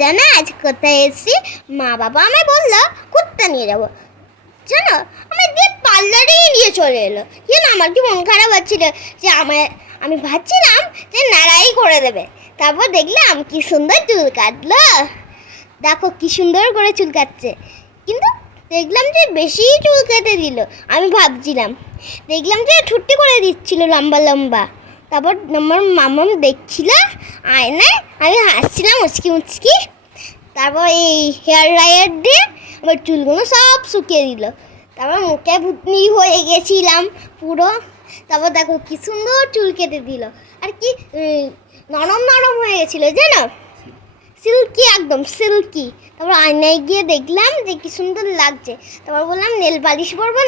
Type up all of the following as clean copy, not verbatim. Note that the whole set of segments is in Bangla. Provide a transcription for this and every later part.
জানো আজ কোথায় এসেছি? মা বাবা আমায় বললো ঘুরতে নিয়ে যাবো, জানো আমার দিয়ে পার্লারেই নিয়ে চলে এলো। জানো আমার কি মন খারাপ হচ্ছিল যে আমি ভাবছিলাম যে নাড়াই করে দেবে, তারপর দেখলাম কি সুন্দর চুল কাটলো। দেখো কি সুন্দর করে চুল কাটছে, কিন্তু দেখলাম যে বেশি চুল কেটে দিল। আমি ভাবছিলাম, দেখলাম যে ছুটি করে দিচ্ছিল লম্বা লম্বা। তারপর আমার মামা দেখছিল আয়নায়, আমি হাসছিলাম মুচকি মুচকি। তারপর এই হেয়ার ড্রায়ার দিয়ে আমার চুলগুলো সব শুকিয়ে দিল। তারপর মুখে ভুতনি হয়ে গেছিলাম পুরো। তারপর দেখো কি সুন্দর চুল কেটে দিল, আর কি নরম নরম হয়ে গেছিলো জানো, সিল্কি একদম সিল্কি। তারপর আয়নায় গিয়ে দেখলাম যে কি সুন্দর লাগছে। তারপর বললাম নেল পালিশ পরবো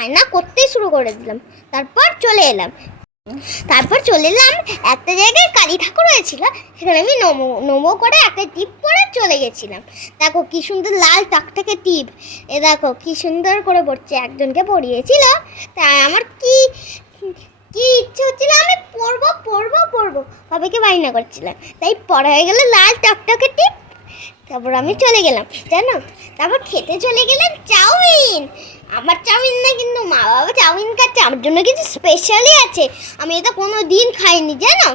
আয়না করতেই শুরু করে দিলাম। তারপর চলে এলাম একটা জায়গায় কালী ঠাকুর হয়েছিল, সেখানে আমি নমো করে একটা টিপ পরে চলে গেছিলাম। দেখো কি সুন্দর লাল টকটকে টিপ, এ দেখো কি সুন্দর করে পড়ছে, একজনকে পড়িয়েছিল। তাই আমার কি ইচ্ছে হচ্ছিল আমি পড়বো সবাইকে বায়না করছিলাম, তাই পড়া হয়ে গেল লাল টকটকে টিপ। তারপর আমি চলে গেলাম জানো, তারপর খেতে চলে গেলাম চাউমিন। আমার চাউমিন না, কিন্তু মা বাবা চাউমিন খাচ্ছে, আমার জন্য কিছু স্পেশালই আছে। আমি এটা কোনো দিন খাইনি জানো।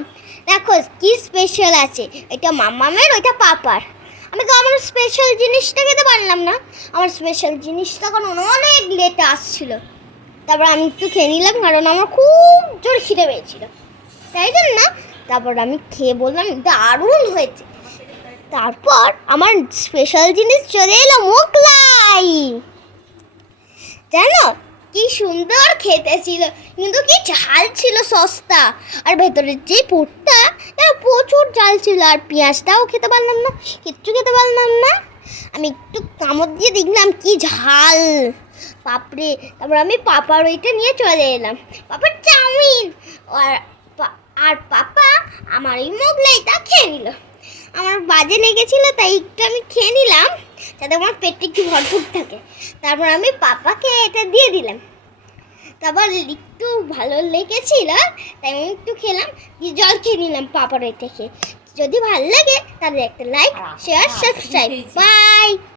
দেখো কি স্পেশাল আছে, এটা মামামের, ওইটা পাপার। আমি তো আমার স্পেশাল জিনিসটা খেতে পারলাম না, আমার স্পেশাল জিনিসটা কারণ অনেক লেটে আসছিলো। তারপর আমি একটু খেয়ে নিলাম, কারণ আমার খুব জোর খিদে পেয়েছিল, তাই জন্য। তারপর আমি খেয়ে বললাম দারুণ হয়েছে। তারপর আমার স্পেশাল জিনিস চলে এলো মোগলাই। জানো কি সুন্দর খেতে ছিল, কিন্তু কি ঝাল ছিল সস্তা, আর ভেতরের যে পুরটা প্রচুর ঝাল ছিল, আর পেঁয়াজটাও খেতে পারলাম না, কিচ্ছু খেতে পারলাম না। আমি একটু কামড় দিয়ে দেখলাম কি ঝাল, বাপরে। তারপর আমি পাপার ওইটা নিয়ে চলে এলাম, পাপার চাউমিন, আর পাপা আমার এই মোগলাইটা খেয়ে নিল। আমার বাজে লেগেছিলো, তাই একটু আমি খেয়ে নিলাম যাতে আমার পেটটা একটু ভরপুর থাকে। তারপর আমি পাপাকে এটা দিয়ে দিলাম। তারপর একটু ভালো লেগেছিল, তাই আমি একটু খেলাম, জল খেয়ে নিলাম পাপার এটা খেয়ে। যদি ভালো লাগে তাহলে একটা লাইক, শেয়ার, সাবস্ক্রাইব। বাই।